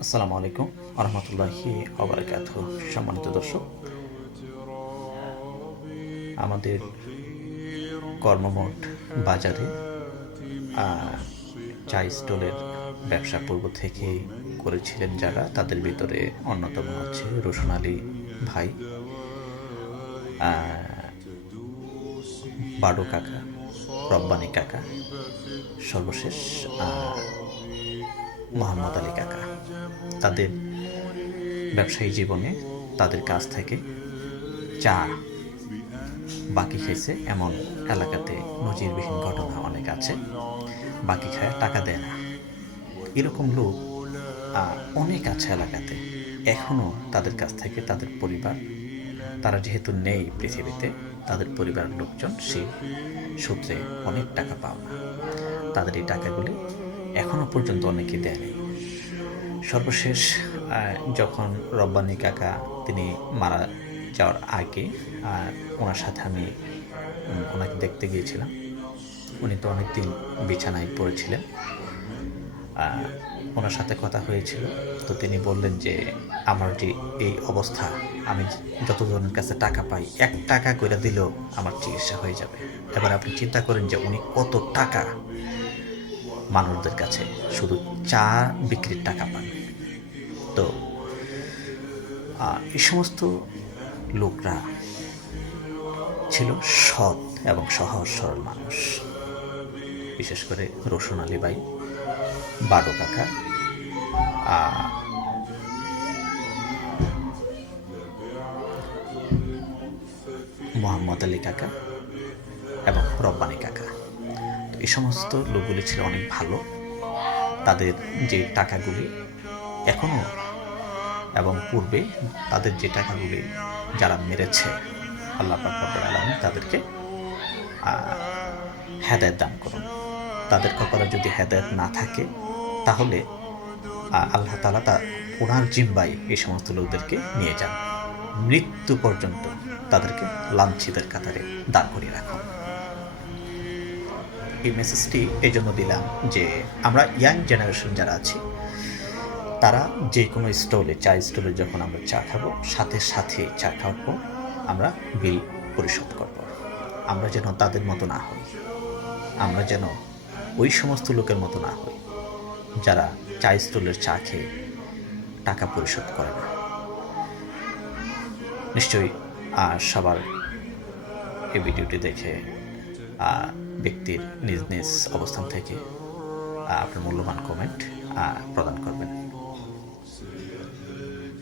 আসসালামু আলাইকুম আরহামতুল্লাহি আবরাকাত সম্মানিত দর্শক আমাদের কর্মমঠ বাজারে আহ, চা স্টলের ব্যবসা পূর্ব থেকেই করেছিলেন যারা তাদের ভিতরে অন্যতম হচ্ছে রোশন আলী ভাই বাডো কাকা রব্বানি কাকা সর্বশেষ মোহাম্মদ আলী কাকা। তাদের ব্যবসায়ী জীবনে তাদের কাছ থেকে চা বাকি খেয়েছে। এমন এলাকাতে নজিরবিহীন ঘটনা অনেক আছে। বাকি খায় টাকা দেয় না। এরকম লোক অনেক আছে এলাকাতে। এখনও তাদের কাছ থেকে তাদের পরিবার, তারা যেহেতু নেই পৃথিবীতে, তাদের পরিবারের লোকজন সেই সূত্রে অনেক টাকা পাওয়া তাদের এই টাকাগুলি এখনও পর্যন্ত অনেকে দেয়নি। সর্বশেষ যখন রব্বানি কাকা তিনি মারা যাওয়ার আগে ওনার সাথে আমি ওনাকে দেখতে গিয়েছিলাম। উনি তো অনেকদিন বিছানায় পড়েছিলেন। ওনার সাথে কথা হয়েছিল। তো তিনি বললেন যে, আমার যে এই অবস্থা, আমি যতজনের কাছে টাকা পাই, এক টাকা করে দিলেও আমার চিকিৎসা হয়ে যাবে। এবার আপনি চিন্তা করেন যে, উনি কত টাকা মানুষদের কাছে শুধু চা বিক্রির টাকা পান। তো এই সমস্ত লোকরা ছিল সৎ এবং সহজ, সরল মানুষ। বিশেষ করে রোশন আলী বাই বাডো কাকা। মোহাম্মদ আলী কাকা এবং রব্বানি কাকা। এই সমস্ত লোকগুলি ছিল অনেক ভালো। তাদের যে টাকাগুলি এখনও এবং পূর্বে তাদের যে টাকাগুলি যারা মেরেছে, আল্লাহ আলম তাদেরকে হেদায়ত দান করুন। তাদের কপালে যদি হেদায়ত না থাকে, তাহলে আল্লাহ তালা তা ওনার জিম্বাই এই সমস্ত লোকদেরকে নিয়ে যান। মৃত্যু পর্যন্ত তাদেরকে লাঞ্ছিতের কাতারে দাঁড় করিয়ে রাখুন। এই মেসেজটি এই জন্য দিলাম যে, আমরা ইয়াং জেনারেশন যারা আছি তারা যে কোনো স্টলে, চা স্টলে যখন আমরা চা খাব, সাথে সাথে চা খাওয়ার পর আমরা বিল পরিশোধ করব। আমরা যেন তাদের মতো না হই। আমরা যেন ওই সমস্ত লোকের মতো না হই যারা চা স্টলের চা খেয়ে টাকা পরিশোধ করে না। নিশ্চয়ই সবার এই ভিডিওটি দেখে ব্যক্তির নিজ নিজ অবস্থান থেকে আপনার মূল্যবান কমেন্ট প্রদান করবেন।